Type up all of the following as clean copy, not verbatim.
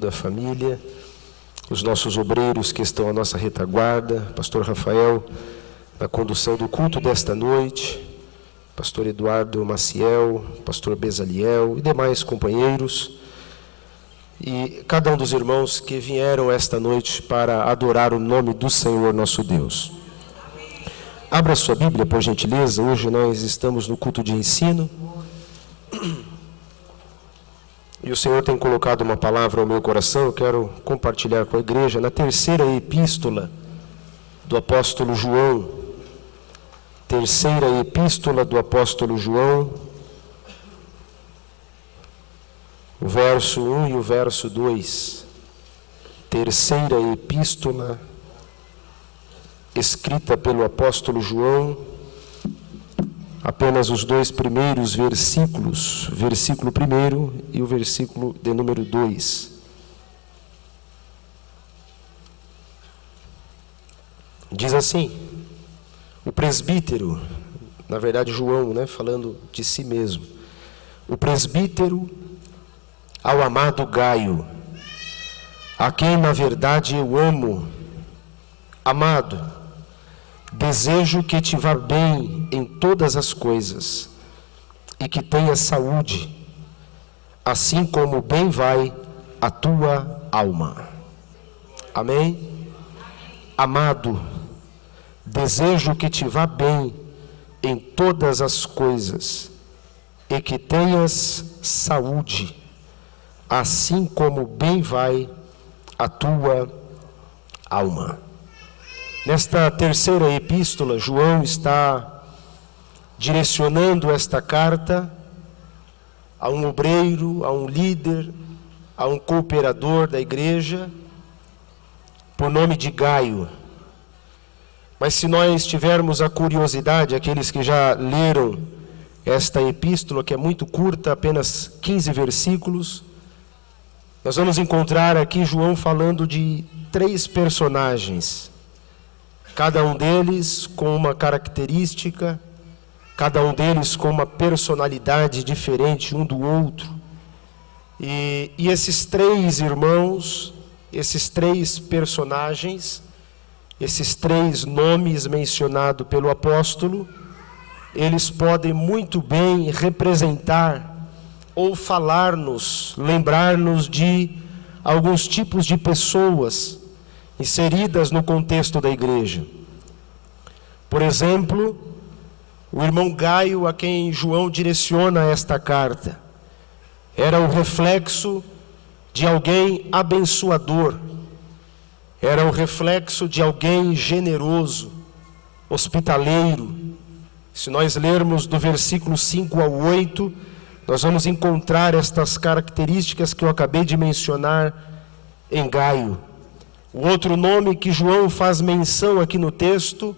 da família, os nossos obreiros que estão à nossa retaguarda, pastor Rafael, na condução do culto desta noite, pastor Eduardo Maciel, pastor Bezaliel e demais companheiros, e cada um dos irmãos que vieram esta noite para adorar o nome do Senhor nosso Deus. Abra sua Bíblia, por gentileza. Hoje nós estamos no culto de ensino. E o Senhor tem colocado uma palavra ao meu coração, eu quero compartilhar com a igreja, na terceira epístola do apóstolo João. Terceira epístola do apóstolo João, o verso 1 e o verso 2. Terceira epístola, escrita pelo apóstolo João, apenas os dois primeiros versículos, versículo 1 e o versículo de número 2. Diz assim, o presbítero, na verdade João, falando de si mesmo, o presbítero ao amado Gaio, a quem na verdade eu amo, amado, desejo que te vá bem em todas as coisas e que tenha saúde, assim como bem vai a tua alma. Amém? Amado, desejo que te vá bem em todas as coisas e que tenhas saúde, assim como bem vai a tua alma. Nesta terceira epístola, João está direcionando esta carta a um obreiro, a um líder, a um cooperador da igreja, por nome de Gaio. Mas se nós tivermos a curiosidade, aqueles que já leram esta epístola, que é muito curta, apenas 15 versículos, nós vamos encontrar aqui João falando de 3 personagens, cada um deles com uma característica, cada um deles com uma personalidade diferente um do outro. E esses 3 irmãos, esses 3 personagens, esses 3 nomes mencionados pelo apóstolo, eles podem muito bem representar ou falar-nos, lembrar-nos de alguns tipos de pessoas inseridas no contexto da igreja. Por exemplo, o irmão Gaio, a quem João direciona esta carta, era o reflexo de alguém abençoador, era o reflexo de alguém generoso, hospitaleiro. Se nós lermos do versículo 5 ao 8, nós vamos encontrar estas características que eu acabei de mencionar em Gaio. O outro nome que João faz menção aqui no texto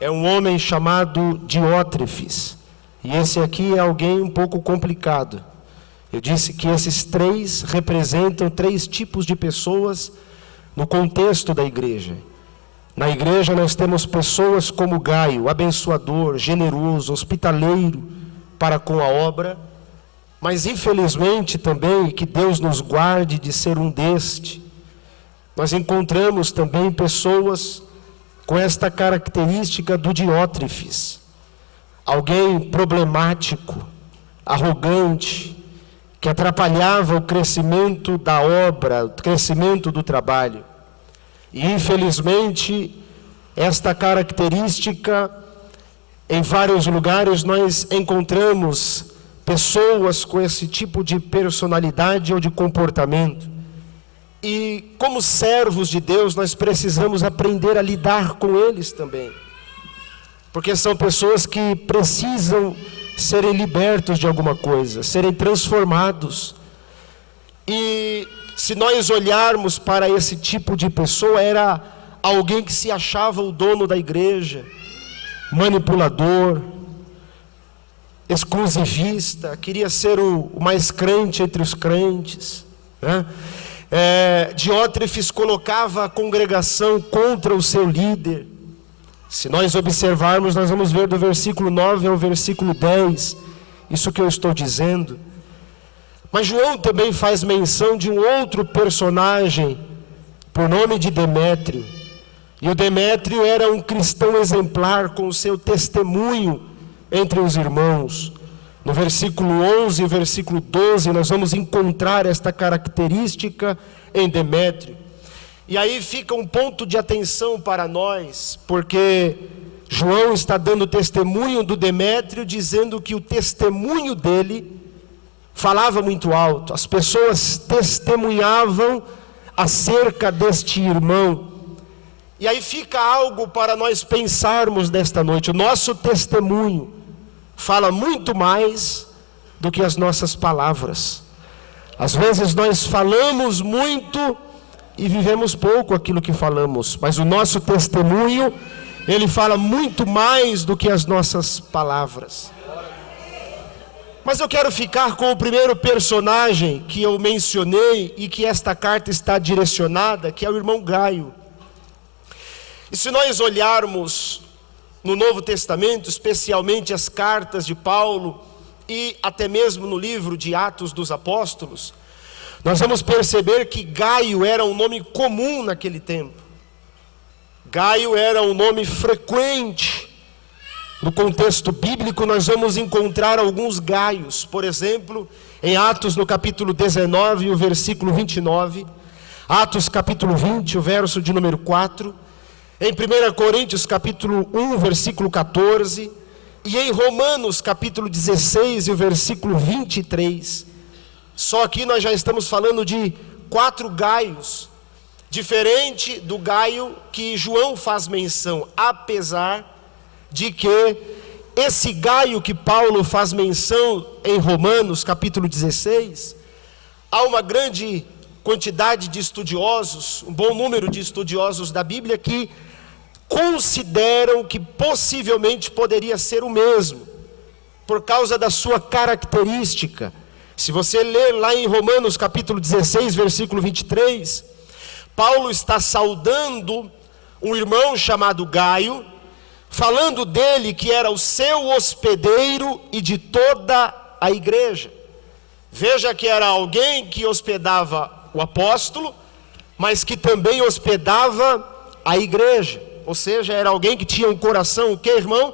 é um homem chamado Diótrefes. E esse aqui é alguém um pouco complicado. Eu disse que esses 3 representam 3 tipos de pessoas no contexto da igreja. Na igreja nós temos pessoas como Gaio, abençoador, generoso, hospitaleiro para com a obra, mas infelizmente também, que Deus nos guarde de ser um deste, nós encontramos também pessoas com esta característica do Diótrefes, alguém problemático, arrogante, que atrapalhava o crescimento da obra, o crescimento do trabalho. E infelizmente, esta característica, em vários lugares nós encontramos pessoas com esse tipo de personalidade ou de comportamento. E como servos de Deus, nós precisamos aprender a lidar com eles também. Porque são pessoas que precisam serem libertos de alguma coisa, serem transformados. E se nós olharmos para esse tipo de pessoa, era alguém que se achava o dono da igreja, manipulador, exclusivista, queria ser o mais crente entre os crentes, Diótrefes colocava a congregação contra o seu líder. Se nós observarmos, nós vamos ver do versículo 9 ao versículo 10, isso que eu estou dizendo. Mas João também faz menção de um outro personagem, por nome de Demétrio. E o Demétrio era um cristão exemplar com o seu testemunho entre os irmãos. No versículo 11 e versículo 12, nós vamos encontrar esta característica em Demétrio. E aí fica um ponto de atenção para nós, porque João está dando testemunho do Demétrio, dizendo que o testemunho dele falava muito alto. As pessoas testemunhavam acerca deste irmão. E aí fica algo para nós pensarmos nesta noite. O nosso testemunho fala muito mais do que as nossas palavras. Às vezes nós falamos muito e vivemos pouco aquilo que falamos, mas o nosso testemunho, ele fala muito mais do que as nossas palavras. Mas eu quero ficar com o primeiro personagem que eu mencionei e que esta carta está direcionada, que é o irmão Gaio. E se nós olharmos no Novo Testamento, especialmente as cartas de Paulo e até mesmo no livro de Atos dos Apóstolos, nós vamos perceber que Gaio era um nome comum naquele tempo. Gaio era um nome frequente. No contexto bíblico nós vamos encontrar alguns Gaios. Por exemplo, em Atos no capítulo 19, o versículo 29. Atos capítulo 20, o verso de número 4. Em 1 Coríntios capítulo 1, versículo 14. E em Romanos capítulo 16, e o versículo 23. Só aqui nós já estamos falando de 4 Gaios, diferente do Gaio que João faz menção, apesar de que esse Gaio que Paulo faz menção em Romanos capítulo 16, há uma grande quantidade de estudiosos, um bom número de estudiosos da Bíblia que consideram que possivelmente poderia ser o mesmo, por causa da sua característica. Se você ler lá em Romanos capítulo 16, versículo 23, Paulo está saudando um irmão chamado Gaio, falando dele que era o seu hospedeiro e de toda a igreja. Veja que era alguém que hospedava o apóstolo, mas que também hospedava a igreja. Ou seja, era alguém que tinha um coração, o que, irmão?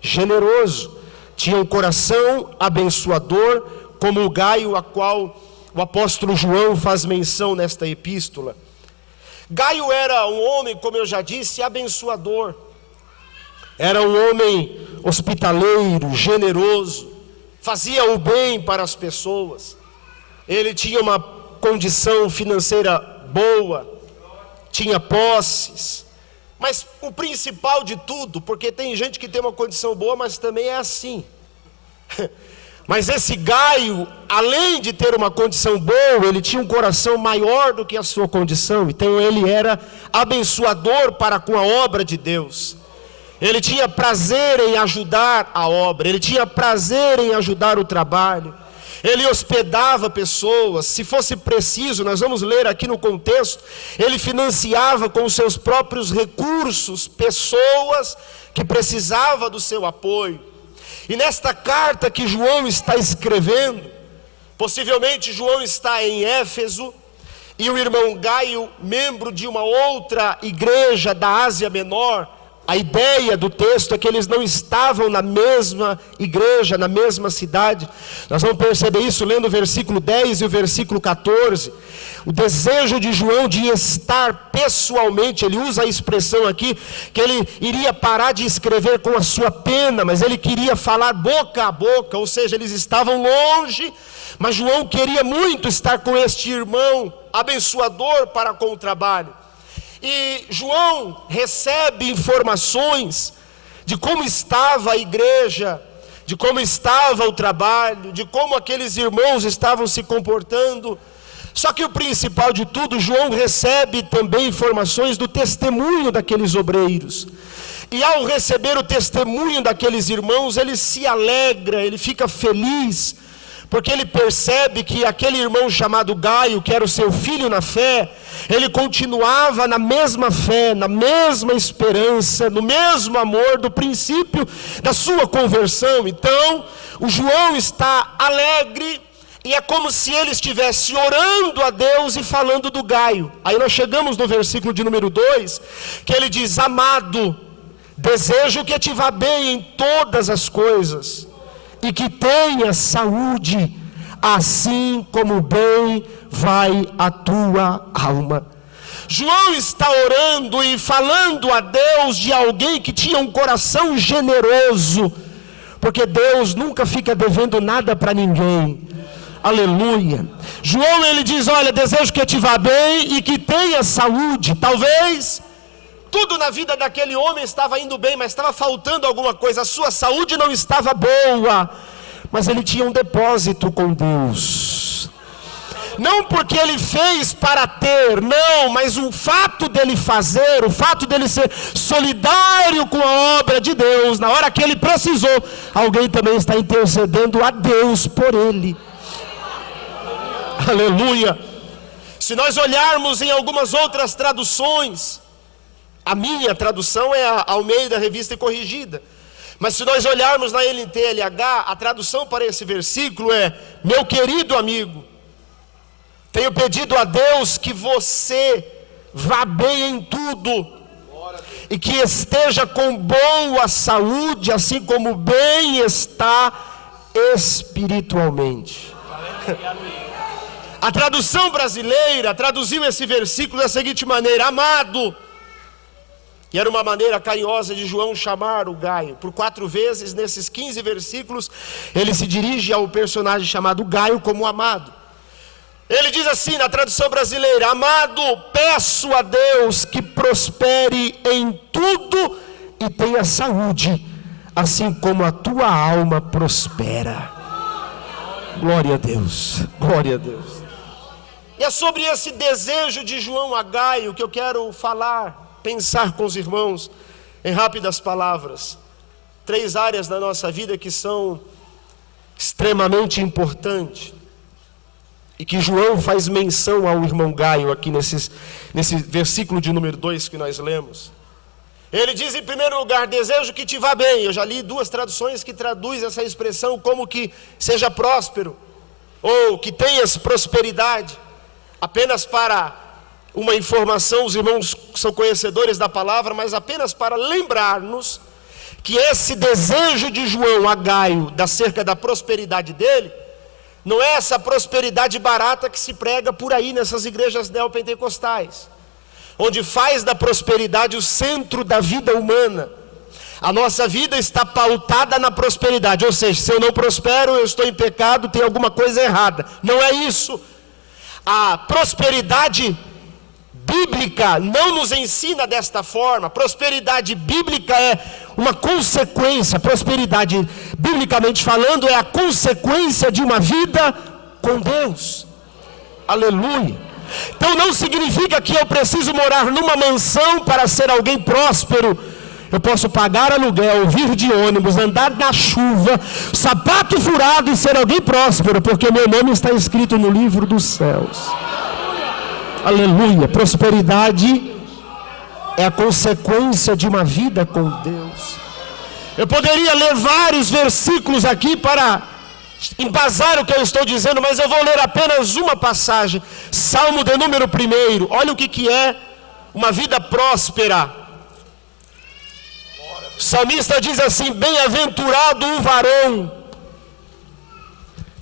Generoso. Tinha um coração abençoador, como o Gaio a qual o apóstolo João faz menção nesta epístola. Gaio era um homem, como eu já disse, abençoador. Era um homem hospitaleiro, generoso, fazia o bem para as pessoas. Ele tinha uma condição financeira boa, tinha posses. Mas o principal de tudo, porque tem gente que tem uma condição boa, mas também é assim. Mas esse Gaio, além de ter uma condição boa, ele tinha um coração maior do que a sua condição. Então ele era abençoador para com a obra de Deus. Ele tinha prazer em ajudar a obra, ele tinha prazer em ajudar o trabalho. Ele hospedava pessoas, se fosse preciso, nós vamos ler aqui no contexto, ele financiava com os seus próprios recursos pessoas que precisavam do seu apoio. E nesta carta que João está escrevendo, possivelmente João está em Éfeso, e o irmão Gaio, membro de uma outra igreja da Ásia Menor. A ideia do texto é que eles não estavam na mesma igreja, na mesma cidade. Nós vamos perceber isso lendo o versículo 10 e o versículo 14. O desejo de João de estar pessoalmente, ele usa a expressão aqui, que ele iria parar de escrever com a sua pena, mas ele queria falar boca a boca, ou seja, eles estavam longe, mas João queria muito estar com este irmão abençoador para com o trabalho. E João recebe informações de como estava a igreja, de como estava o trabalho, de como aqueles irmãos estavam se comportando. Só que o principal de tudo, João recebe também informações do testemunho daqueles obreiros. E ao receber o testemunho daqueles irmãos, ele se alegra, ele fica feliz, porque ele percebe que aquele irmão chamado Gaio, que era o seu filho na fé, ele continuava na mesma fé, na mesma esperança, no mesmo amor do princípio da sua conversão. Então, o João está alegre E é como se ele estivesse orando a Deus e falando do Gaio. Aí nós chegamos no versículo de número 2, que ele diz: amado, desejo que te vá bem em todas as coisas, e que tenha saúde, assim como bem vai a tua alma. João está orando e falando a Deus de alguém que tinha um coração generoso, porque Deus nunca fica devendo nada para ninguém. Aleluia. João, ele diz: olha, desejo que te vá bem e que tenha saúde. Talvez tudo na vida daquele homem estava indo bem, mas estava faltando alguma coisa. A sua saúde não estava boa, mas ele tinha um depósito com Deus. Não porque ele fez para ter, não, mas o fato dele fazer, o fato dele ser solidário com a obra de Deus, na hora que ele precisou, alguém também está intercedendo a Deus por ele. Aleluia. Se nós olharmos em algumas outras traduções, a minha tradução é a Almeida Revista e Corrigida, mas se nós olharmos na NTLH, a tradução para esse versículo é: meu querido amigo, tenho pedido a Deus que você vá bem em tudo e que esteja com boa saúde, assim como bem está espiritualmente. A tradução brasileira traduziu esse versículo da seguinte maneira: amado. E era uma maneira carinhosa de João chamar o Gaio. Por 4 vezes, nesses 15 versículos, ele se dirige ao personagem chamado Gaio como amado. Ele diz assim na tradução brasileira: amado, peço a Deus que prospere em tudo e tenha saúde, assim como a tua alma prospera. Glória a Deus, glória a Deus. E é sobre esse desejo de João a Gaio que eu quero falar, pensar com os irmãos em rápidas palavras. 3 áreas da nossa vida que são extremamente importantes e que João faz menção ao irmão Gaio aqui nesse versículo de número 2 que nós lemos. Ele diz em primeiro lugar: desejo que te vá bem. Eu já li 2 traduções que traduzem essa expressão como que seja próspero, ou que tenhas prosperidade. Apenas para uma informação, os irmãos são conhecedores da palavra, mas apenas para lembrar-nos que esse desejo de João a Gaio, acerca da prosperidade dele, não é essa prosperidade barata que se prega por aí nessas igrejas neopentecostais, onde faz da prosperidade o centro da vida humana. A nossa vida está pautada na prosperidade, ou seja, se eu não prospero, eu estou em pecado, tem alguma coisa errada. Não é isso. A prosperidade bíblica não nos ensina desta forma. Prosperidade bíblica é uma consequência. Prosperidade, biblicamente falando, é a consequência de uma vida com Deus. Aleluia. Então não significa que eu preciso morar numa mansão para ser alguém próspero. Eu posso pagar aluguel, vir de ônibus, andar na chuva, sapato furado e ser alguém próspero, porque meu nome está escrito no livro dos céus. Aleluia. Prosperidade é a consequência de uma vida com Deus. Eu poderia ler vários versículos aqui para embasar o que eu estou dizendo, mas eu vou ler apenas uma passagem. Salmo de número 1. Olha o que é uma vida próspera. O salmista diz assim: bem-aventurado o varão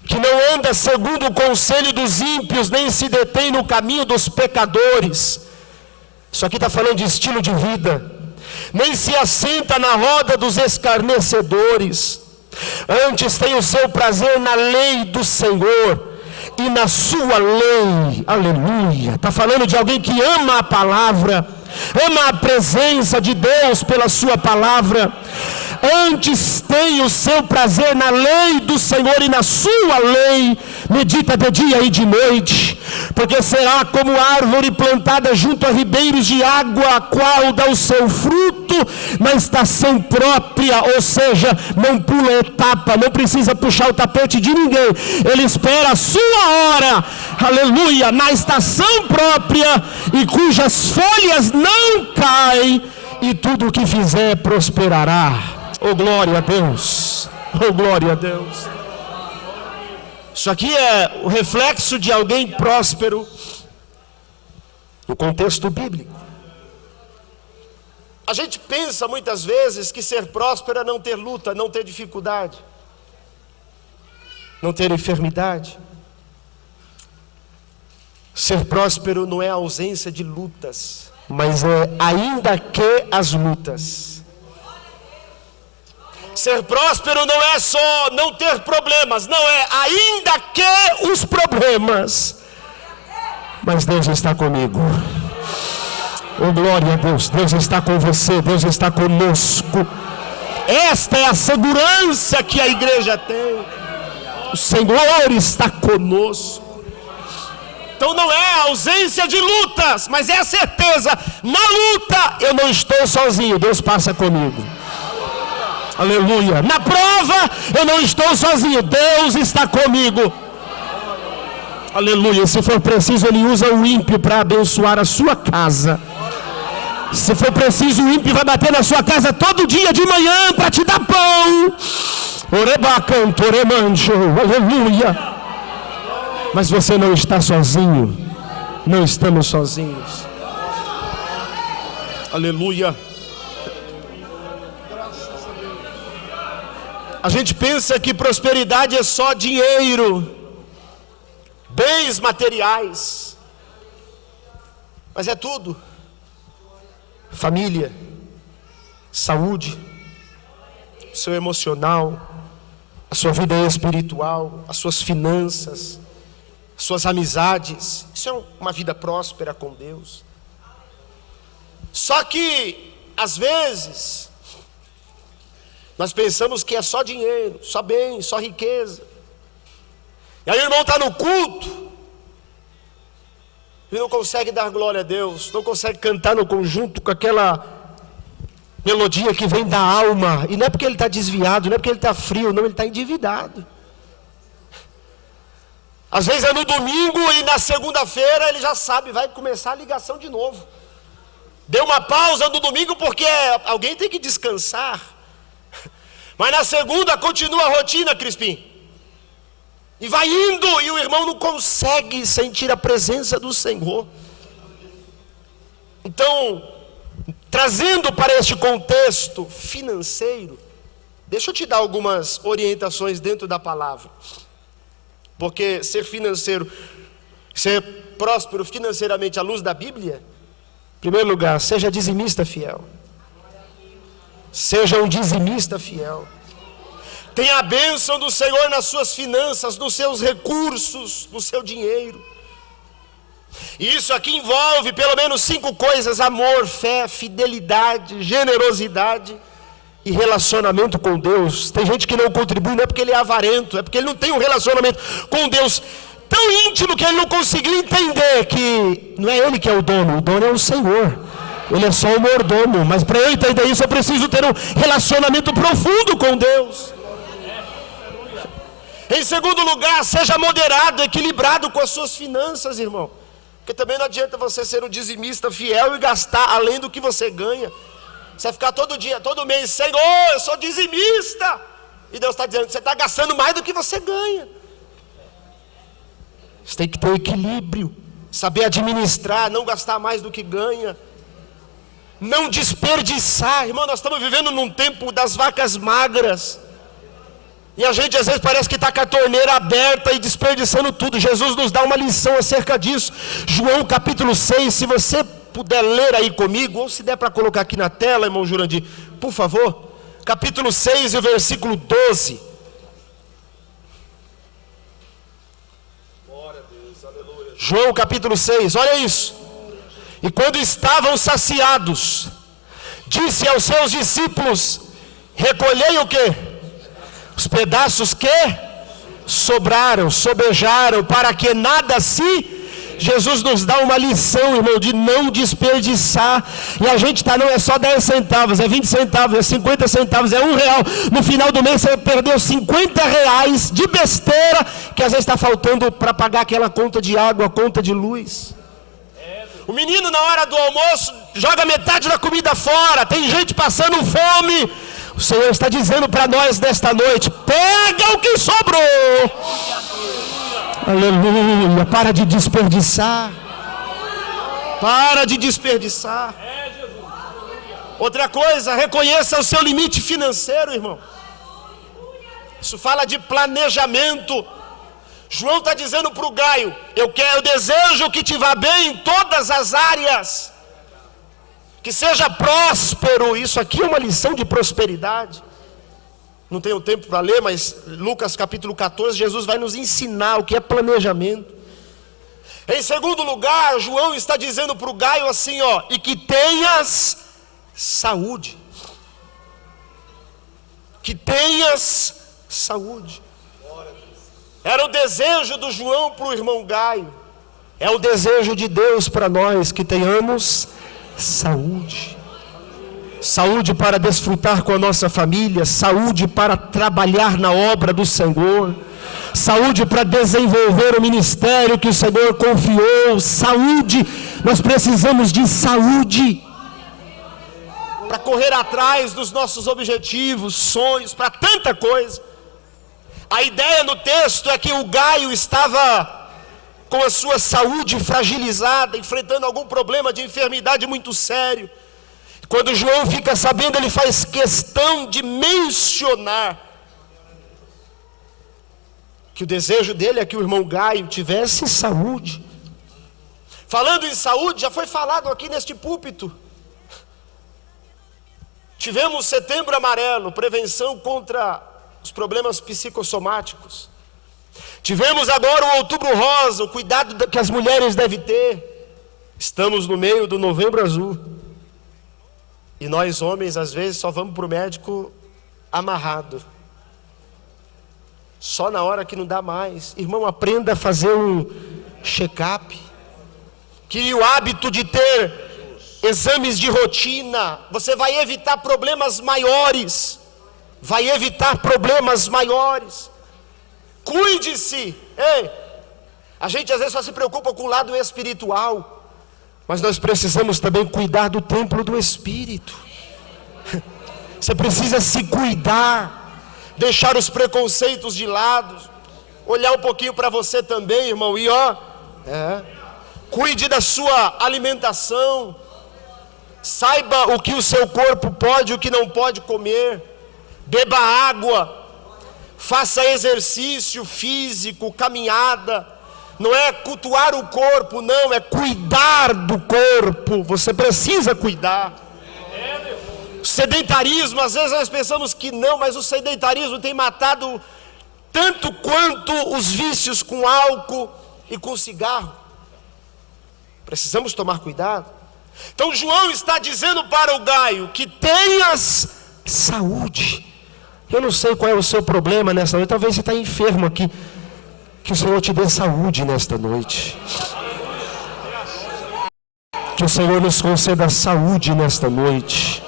que não anda segundo o conselho dos ímpios, nem se detém no caminho dos pecadores. Isso aqui está falando de estilo de vida. Nem se assenta na roda dos escarnecedores. Antes tem o seu prazer na lei do Senhor, e na sua lei. Aleluia. Está falando de alguém que ama a palavra, ama a presença de Deus pela sua palavra. Antes tem o seu prazer na lei do Senhor, e na sua lei medita de dia e de noite. Porque será como árvore plantada junto a ribeiros de água, a qual dá o seu fruto na estação própria, ou seja, não pula etapa, não precisa puxar o tapete de ninguém. Ele espera a sua hora, aleluia, na estação própria, e cujas folhas não caem, e tudo o que fizer prosperará. Oh, glória a Deus! Oh, glória a Deus! Isso aqui é o reflexo de alguém próspero no contexto bíblico. A gente pensa muitas vezes que ser próspero é não ter luta, não ter dificuldade, não ter enfermidade. Ser próspero não é a ausência de lutas, mas é ainda que as lutas. Ser próspero não é só não ter problemas, não é ainda que os problemas, mas Deus está comigo. Oh, glória a Deus, Deus está com você, Deus está conosco. Esta é a segurança que a igreja tem. O Senhor está conosco. Então não é a ausência de lutas, mas é a certeza, na luta eu não estou sozinho, Deus passa comigo. Aleluia. Na prova eu não estou sozinho, Deus está comigo. Aleluia. Se for preciso, Ele usa o ímpio para abençoar a sua casa. Se for preciso, o ímpio vai bater na sua casa todo dia de manhã para te dar pão. Orebacanto, oremancho, aleluia. Mas você não está sozinho. Não estamos sozinhos. Aleluia. A gente pensa que prosperidade é só dinheiro, bens materiais. Mas é tudo. Família, saúde, seu emocional, a sua vida espiritual, as suas finanças, suas amizades. Isso é uma vida próspera com Deus. Só que, às vezes, nós pensamos que é só dinheiro, só bem, só riqueza. E aí o irmão está no culto, ele não consegue dar glória a Deus, não consegue cantar no conjunto com aquela melodia que vem da alma. E não é porque ele está desviado, não é porque ele está frio, não, ele está endividado. Às vezes é no domingo e na segunda-feira ele já sabe, vai começar a ligação de novo. Deu uma pausa no domingo porque alguém tem que descansar. Mas na segunda continua a rotina, Crispim. E vai indo e o irmão não consegue sentir a presença do Senhor. Então, trazendo para este contexto financeiro, deixa eu te dar algumas orientações dentro da palavra. Porque ser financeiro, ser próspero financeiramente à luz da Bíblia, em primeiro lugar, seja dizimista fiel. Seja um dizimista fiel. Tenha a bênção do Senhor nas suas finanças, nos seus recursos, no seu dinheiro. E isso aqui envolve pelo menos 5 coisas: amor, fé, fidelidade, generosidade e relacionamento com Deus. Tem gente que não contribui, não é porque ele é avarento, é porque ele não tem um relacionamento com Deus tão íntimo que ele não conseguiu entender que não é ele que é o dono é o Senhor. Ele é só o mordomo, mas para eu entender isso eu preciso ter um relacionamento profundo com Deus. Em segundo lugar, seja moderado, equilibrado com as suas finanças, irmão. Porque também não adianta você ser um dizimista fiel e gastar além do que você ganha. Você vai ficar todo dia, todo mês, Senhor, eu sou dizimista. E Deus está dizendo que você está gastando mais do que você ganha. Você tem que ter equilíbrio, saber administrar, não gastar mais do que ganha. Não desperdiçar. Irmão, nós estamos vivendo num tempo das vacas magras. E a gente às vezes parece que está com a torneira aberta e desperdiçando tudo. Jesus nos dá uma lição acerca disso. João capítulo 6, se você puder ler aí comigo, ou se der para colocar aqui na tela, irmão Jurandir, por favor. Capítulo 6 e o versículo 12. João capítulo 6, olha isso. E quando estavam saciados, disse aos seus discípulos: recolhei o quê? Os pedaços que sobraram, sobejaram, para que nada se... Jesus nos dá uma lição, irmão, de não desperdiçar. E a gente não é só 10 centavos, é 20 centavos, é 50 centavos, é R$1. No final do mês você perdeu R$50 de besteira, que às vezes está faltando para pagar aquela conta de água, conta de luz. O menino na hora do almoço joga metade da comida fora, tem gente passando fome. O Senhor está dizendo para nós nesta noite: pega o que sobrou. Aleluia. Para de desperdiçar. Para de desperdiçar. Outra coisa, reconheça o seu limite financeiro, irmão. Isso fala de planejamento. João está dizendo para o Gaio: eu desejo que te vá bem em todas as áreas, que seja próspero. Isso aqui é uma lição de prosperidade. Não tenho tempo para ler, mas Lucas capítulo 14, Jesus vai nos ensinar o que é planejamento. Em segundo lugar, João está dizendo para o Gaio assim, e que tenhas saúde. Que tenhas saúde. Era o desejo do João para o irmão Gaio. É o desejo de Deus para nós, que tenhamos saúde. Saúde para desfrutar com a nossa família, saúde para trabalhar na obra do Senhor, saúde para desenvolver o ministério que o Senhor confiou, saúde, nós precisamos de saúde, para correr atrás dos nossos objetivos, sonhos, para tanta coisa. A ideia no texto é que o Gaio estava com a sua saúde fragilizada, enfrentando algum problema de enfermidade muito sério. Quando João fica sabendo, ele faz questão de mencionar que o desejo dele é que o irmão Gaio tivesse saúde. Falando em saúde, já foi falado aqui neste púlpito. Tivemos Setembro Amarelo, prevenção contra os problemas psicossomáticos. Tivemos agora o Outubro Rosa, o cuidado que as mulheres devem ter. Estamos no meio do Novembro Azul. E nós homens, às vezes, só vamos para o médico amarrado. Só na hora que não dá mais. Irmão, aprenda a fazer um check-up. Crie o hábito de ter exames de rotina. Você vai evitar problemas maiores. Vai evitar problemas maiores. Cuide-se. Ei, a gente às vezes só se preocupa com o lado espiritual. Mas nós precisamos também cuidar do templo do Espírito. Você precisa se cuidar, deixar os preconceitos de lado, olhar um pouquinho para você também, irmão, e cuide da sua alimentação, saiba o que o seu corpo pode e o que não pode comer, beba água, faça exercício físico, caminhada. Não é cultuar o corpo, não, é cuidar do corpo. Você precisa cuidar. Sedentarismo, às vezes nós pensamos que não, mas o sedentarismo tem matado tanto quanto os vícios com álcool e com cigarro. Precisamos tomar cuidado. Então João está dizendo para o Gaio que tenhas saúde. Eu não sei qual é o seu problema nessa noite, talvez você está enfermo aqui. Que o Senhor te dê saúde nesta noite. Que o Senhor nos conceda saúde nesta noite.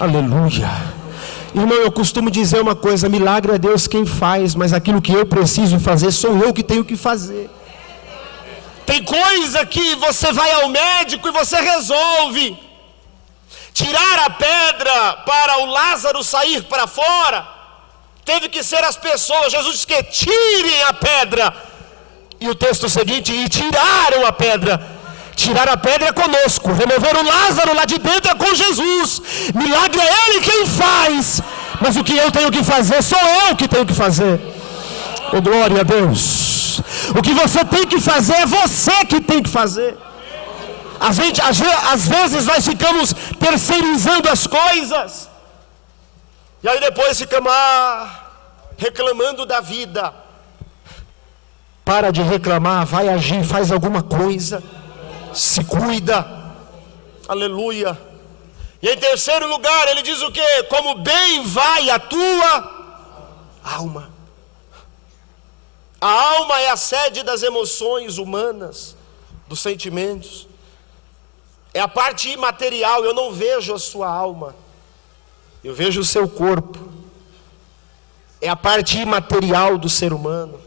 Aleluia. Irmão, eu costumo dizer uma coisa: milagre é Deus quem faz, mas aquilo que eu preciso fazer, sou eu que tenho que fazer. Tem coisa que você vai ao médico e você resolve. Tirar a pedra para o Lázaro sair para fora, teve que ser as pessoas. Jesus disse que tirem a pedra. E o texto seguinte: e tiraram a pedra. Tirar a pedra é conosco. Remover o Lázaro lá de dentro é com Jesus. Milagre é Ele quem faz. Mas o que eu tenho que fazer, sou eu que tenho que fazer. Oh, glória a Deus. O que você tem que fazer, é você que tem que fazer. Às vezes nós ficamos terceirizando as coisas. E aí depois ficamos reclamando da vida. Para de reclamar, vai agir, faz alguma coisa. Se cuida. Aleluia. E em terceiro lugar, ele diz o quê? Como bem vai a tua alma. A alma é a sede das emoções humanas, dos sentimentos. É a parte imaterial. Eu não vejo a sua alma, eu vejo o seu corpo. É a parte imaterial do ser humano.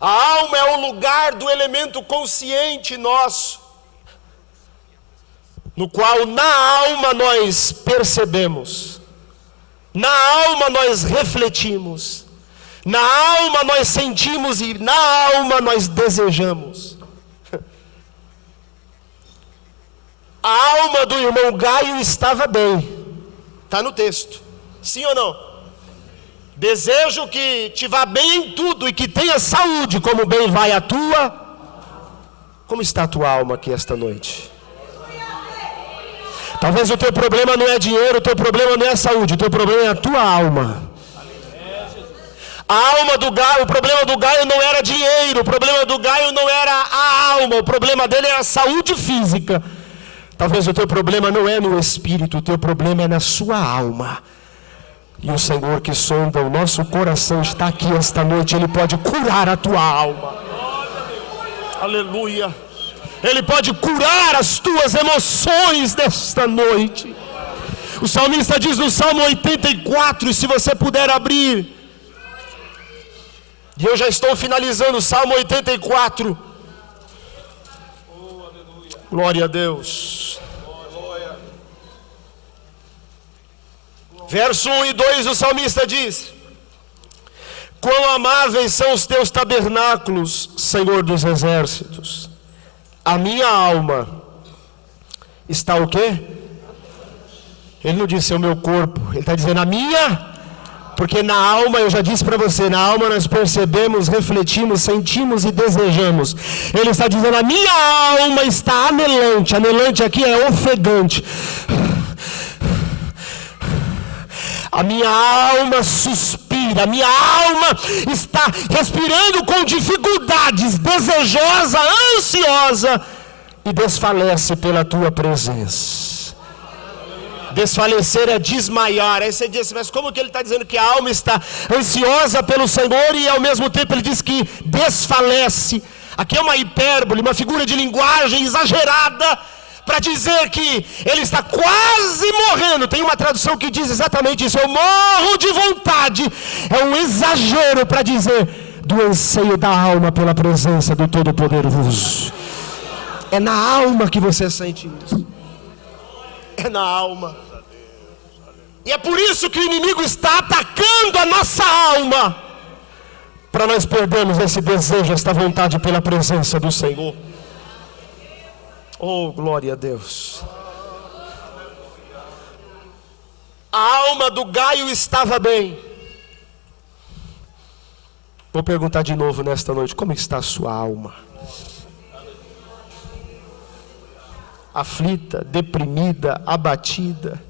A alma é o lugar do elemento consciente nosso, no qual na alma nós percebemos, na alma nós refletimos, Na alma nós sentimos e na alma nós desejamos. A alma do irmão Gaio estava bem. Está no texto. Sim ou não? Desejo que te vá bem em tudo e que tenha saúde, como bem vai a tua. Como está a tua alma aqui esta noite? Talvez o teu problema não é dinheiro, o teu problema não é saúde, o teu problema é a tua alma. A alma do Gaio, o problema do Gaio não era dinheiro, o problema do Gaio não era a alma, o problema dele era a saúde física. Talvez o teu problema não é no espírito, o teu problema é na sua alma. E o Senhor que sonda o nosso coração está aqui esta noite, Ele pode curar a tua alma. Aleluia. Ele pode curar as tuas emoções desta noite. O salmista diz no Salmo 84, e se você puder abrir, e eu já estou finalizando o Salmo 84. Glória a Deus. Verso 1 e 2, o salmista diz: quão amáveis são os teus tabernáculos, Senhor dos exércitos. A minha alma está o quê? Ele não disse o meu corpo, ele está dizendo a minha, porque na alma, eu já disse para você, na alma nós percebemos, refletimos, sentimos e desejamos. Ele está dizendo a minha alma está anelante, anelante aqui é ofegante. A minha alma suspira, a minha alma está respirando com dificuldades, desejosa, ansiosa, e desfalece pela tua presença. Desfalecer é desmaiar. Aí você diz, mas como que ele está dizendo que a alma está ansiosa pelo Senhor e ao mesmo tempo ele diz que desfalece? Aqui é uma hipérbole, uma figura de linguagem exagerada, para dizer que ele está quase morrendo. Tem uma tradução que diz exatamente isso: eu morro de vontade. É um exagero para dizer do anseio da alma pela presença do Todo-Poderoso. É na alma que você sente isso. É na alma. E é por isso que o inimigo está atacando a nossa alma, para nós perdermos esse desejo, esta vontade pela presença do Senhor. Oh, glória a Deus. A alma do Gaio estava bem. Vou perguntar de novo nesta noite: como está a sua alma? Aflita, deprimida, abatida,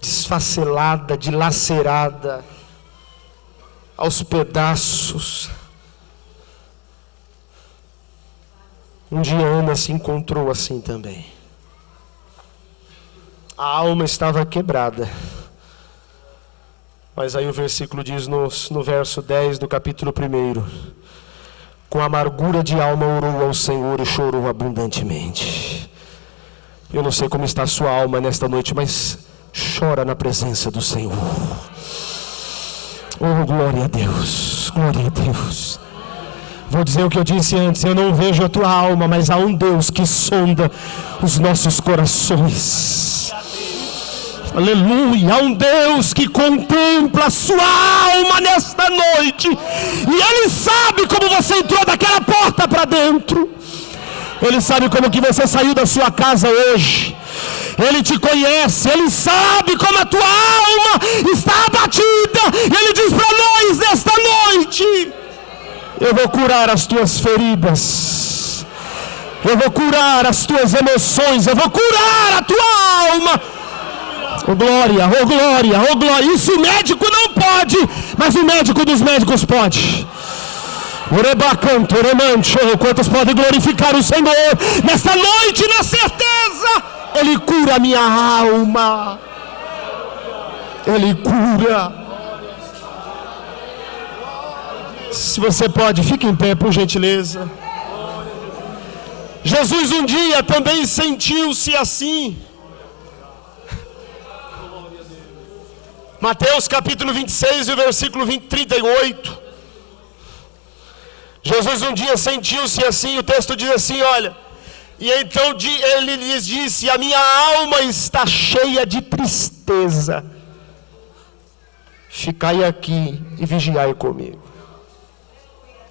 desfacelada, dilacerada, aos pedaços. Um dia Ana se encontrou assim também. A alma estava quebrada. Mas aí o versículo diz no verso 10 do capítulo 1: com amargura de alma orou ao Senhor e chorou abundantemente. Eu não sei como está a sua alma nesta noite, mas chora na presença do Senhor. Oh, glória a Deus, glória a Deus. Vou dizer o que eu disse antes: eu não vejo a tua alma, mas há um Deus que sonda os nossos corações. Aleluia, há um Deus que contempla a sua alma nesta noite, e Ele sabe como você entrou daquela porta para dentro. Ele sabe como que você saiu da sua casa hoje. Ele te conhece, Ele sabe como a tua alma está abatida. E Ele diz para nós nesta noite: eu vou curar as tuas feridas, eu vou curar as tuas emoções, eu vou curar a tua alma. Oh glória, oh glória, oh glória. Isso o médico não pode, mas o médico dos médicos pode. Quantos podem glorificar o Senhor nesta noite, na certeza? Ele cura a minha alma. Ele cura. Se você pode, fique em pé, por gentileza. Jesus um dia também sentiu-se assim. Mateus capítulo 26, versículo 38. Jesus um dia sentiu-se assim, o texto diz assim, olha: e então ele lhes disse: a minha alma está cheia de tristeza. ficai aqui e vigiai comigo.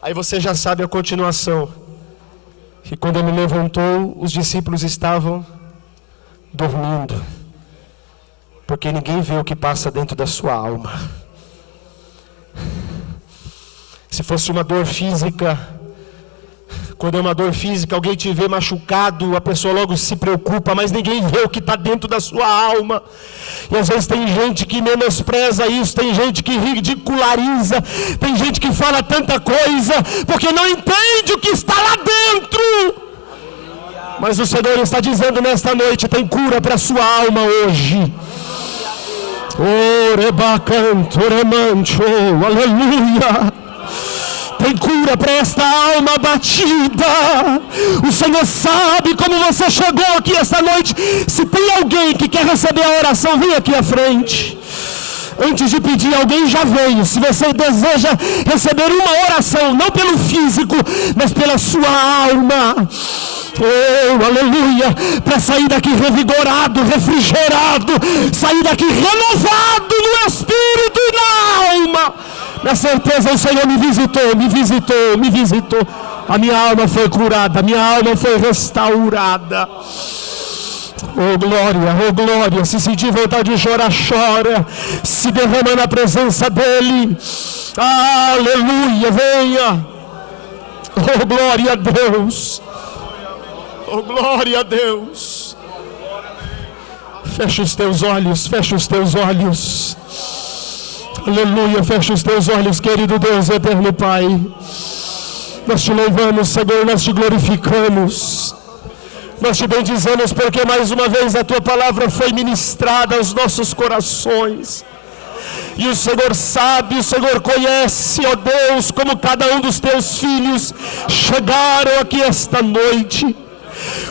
Aí você já sabe a continuação. Que quando ele levantou, os discípulos estavam dormindo. Porque ninguém vê o que passa dentro da sua alma. Se fosse uma dor física, quando é uma dor física, alguém te vê machucado, a pessoa logo se preocupa, mas ninguém vê o que está dentro da sua alma. E às vezes tem gente que menospreza isso, tem gente que ridiculariza, tem gente que fala tanta coisa, porque não entende o que está lá dentro. Mas o Senhor está dizendo nesta noite, tem cura para a sua alma hoje. Orebacanto, remancho, aleluia. Tem cura para esta alma abatida. O Senhor sabe como você chegou aqui esta noite. Se tem alguém que quer receber a oração, vem aqui à frente. Antes de pedir, alguém já veio. Se você deseja receber uma oração, não pelo físico, mas pela sua alma. Oh, aleluia. Para sair daqui revigorado, refrigerado, sair daqui renovado no espírito e na alma. Na certeza o Senhor me visitou. A minha alma foi curada, a minha alma foi restaurada. Oh glória, se sentir vontade de chorar, chora. Se derrama na presença dEle. Aleluia, venha. Oh glória a Deus. Oh glória a Deus. Fecha os teus olhos. Aleluia, fecha os teus olhos, querido Deus, eterno Pai. Nós te louvamos, Senhor, nós te glorificamos. Nós te bendizemos porque mais uma vez a tua palavra foi ministrada aos nossos corações. E o Senhor sabe, o Senhor conhece, ó Deus, como cada um dos teus filhos chegaram aqui esta noite.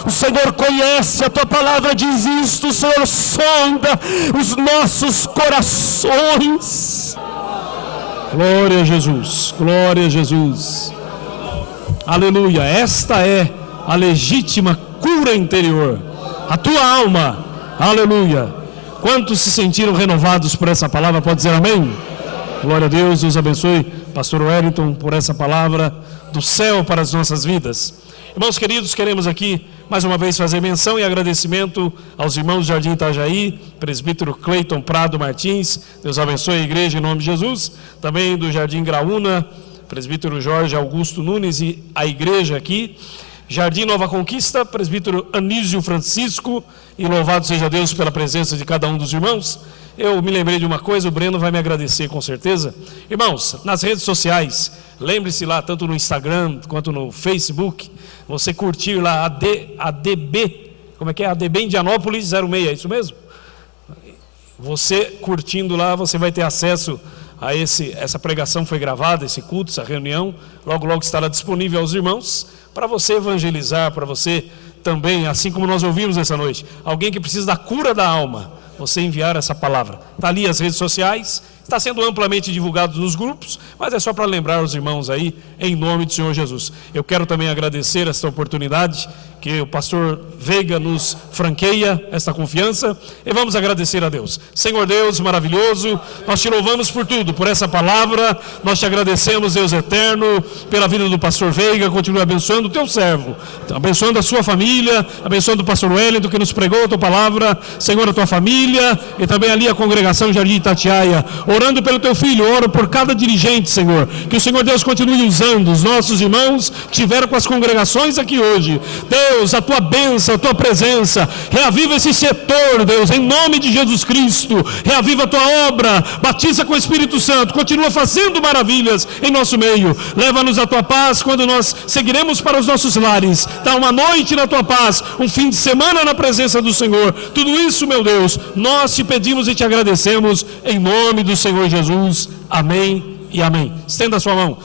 O Senhor conhece, a tua palavra diz isto, o Senhor sonda os nossos corações. Glória a Jesus, glória a Jesus. Aleluia, esta é a legítima cura interior, a tua alma. Aleluia. Quantos se sentiram renovados por essa palavra? Pode dizer amém? Glória a Deus, Deus abençoe Pastor Wellington por essa palavra do céu para as nossas vidas. Irmãos queridos, queremos aqui mais uma vez fazer menção e agradecimento aos irmãos do Jardim Itajaí, presbítero Cleiton Prado Martins, Deus abençoe a igreja em nome de Jesus, também do Jardim Graúna, presbítero Jorge Augusto Nunes e a igreja aqui, Jardim Nova Conquista, presbítero Anísio Francisco, e louvado seja Deus pela presença de cada um dos irmãos. Eu me lembrei de uma coisa, o Breno vai me agradecer com certeza. Irmãos, nas redes sociais, lembre-se lá, tanto no Instagram quanto no Facebook, você curtir lá ADB, como é que é? ADB Indianópolis 06, é isso mesmo? Você curtindo lá, você vai ter acesso a essa pregação foi gravada, esse culto, essa reunião, logo estará disponível aos irmãos, para você evangelizar, para você também, assim como nós ouvimos essa noite, alguém que precisa da cura da alma, você enviar essa palavra. Está ali as redes sociais, está sendo amplamente divulgado nos grupos, mas é só para lembrar os irmãos aí, em nome do Senhor Jesus. Eu quero também agradecer esta oportunidade que o pastor Veiga nos franqueia, esta confiança, e vamos agradecer a Deus. Senhor Deus maravilhoso, nós te louvamos por tudo, por essa palavra, nós te agradecemos, Deus eterno, pela vida do pastor Veiga, continue abençoando o teu servo, abençoando a sua família, abençoando o pastor Wellington que nos pregou a tua palavra, Senhor, a tua família, e também ali a congregação Jardim Itatiaia, orando pelo teu filho, oro por cada dirigente, Senhor, que o Senhor Deus continue usando os nossos irmãos que estiveram com as congregações aqui hoje. Deus, a tua bênção, a tua presença, reaviva esse setor, Deus, em nome de Jesus Cristo, reaviva a tua obra, batiza com o Espírito Santo, continua fazendo maravilhas em nosso meio, leva-nos a tua paz quando nós seguiremos para os nossos lares, dá uma noite na tua paz, um fim de semana na presença do Senhor, tudo isso, meu Deus, nós te pedimos e te agradecemos, em nome do Senhor Jesus, amém e amém. Estenda a sua mão.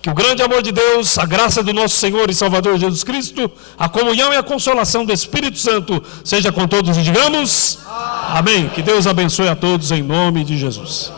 Que o grande amor de Deus, a graça do nosso Senhor e Salvador Jesus Cristo, a comunhão e a consolação do Espírito Santo seja com todos e digamos amém. Que Deus abençoe a todos em nome de Jesus.